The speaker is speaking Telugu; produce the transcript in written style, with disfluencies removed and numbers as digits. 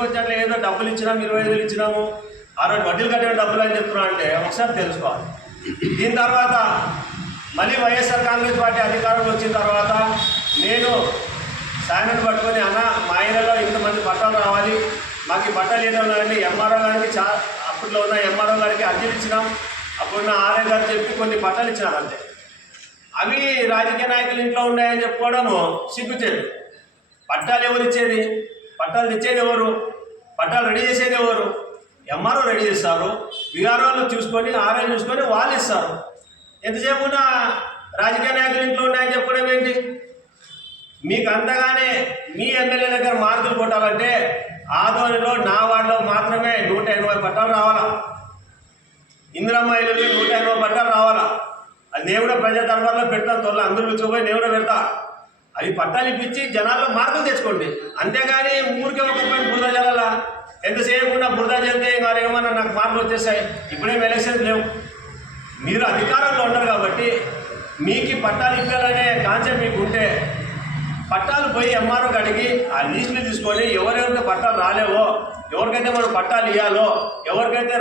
నోటికి వచ్చినట్లు ఏదో డబ్బులు ఇచ్చినాము 25,000 ఇచ్చినాము ఆ రోజు వడ్డీలు కట్టిన డబ్బులు అని చెప్తున్నా అంటే ఒకసారి తెలుసుకోవాలి. దీని తర్వాత మళ్ళీ వైఎస్ఆర్ కాంగ్రెస్ పార్టీ అధికారంలో వచ్చిన తర్వాత నేను సాయనని పట్టుకొని అన్న మా ఏరియాలో ఇంతమంది పట్టాలు రావాలి, మాకు ఈ పట్టాలు ఇవ్వడం ఎంఆర్ఓ గారికి అప్పట్లో ఉన్న ఎంఆర్ఓ గారికి అర్జీలు ఇచ్చినాం. అప్పుడున్న ఆర్ఐ గారు చెప్పి కొన్ని పట్టాలు ఇచ్చినారు అంతే. అవి రాజకీయ నాయకులు ఇంట్లో ఉన్నాయని చెప్పుకోవడము సిగ్గుచేటు. పట్టాలు ఎవరు ఇచ్చేది? పట్టాలు ఇచ్చేది ఎవరు? పట్టాలు రెడీ చేసేది ఎవరు? ఎంఆర్ఓ రెడీ చేస్తారు, విఆర్ఓలు చూసుకొని ఆర్ఐ చూసుకొని వాళ్ళు ఇస్తారు. ఎంతసేపు రాజకీయ నాయకులు ఇంట్లో ఉన్నాయని చెప్పడం ఏంటి? మీకు అంతగానే మీ ఎమ్మెల్యే దగ్గర మార్కులు కొట్టాలంటే ఆదోనిలో నా వార్డులో మాత్రమే 180 పట్టాలు రావాలా, ఇందిరమ్మ ఇల్లు 180 పట్టాలు రావాలా. అది నేను కూడా ప్రజా దర్బార్లో పెడతాను, త్వరలో అందరూ కూర్చోపోయి నేను కూడా పెడతా. అవి పట్టాలు ఇప్పించి జనాల్లో మార్కులు తెచ్చుకోండి. అంతేగాని ఊరికే ఒక పని బురద జల్లాలా? ఎంతసేపు ఉన్న బురద చెల్తే ఏమన్నా నాకు మార్కులు వచ్చేసాయి. ఇప్పుడేం ఎలక్షన్స్ లేవు, మీరు అధికారంలో ఉండరు కాబట్టి మీకు పట్టాలు ఇవ్వాలనే కాన్సెప్ట్ మీకు ఉంటే పట్టాలు పోయి ఎంఆర్ఓకి అడిగి ఆ లిస్టులు తీసుకొని ఎవరెవరికి పట్టాలు రాలేవో, ఎవరికైతే మనం పట్టాలు ఇవ్వాలో, ఎవరికైతే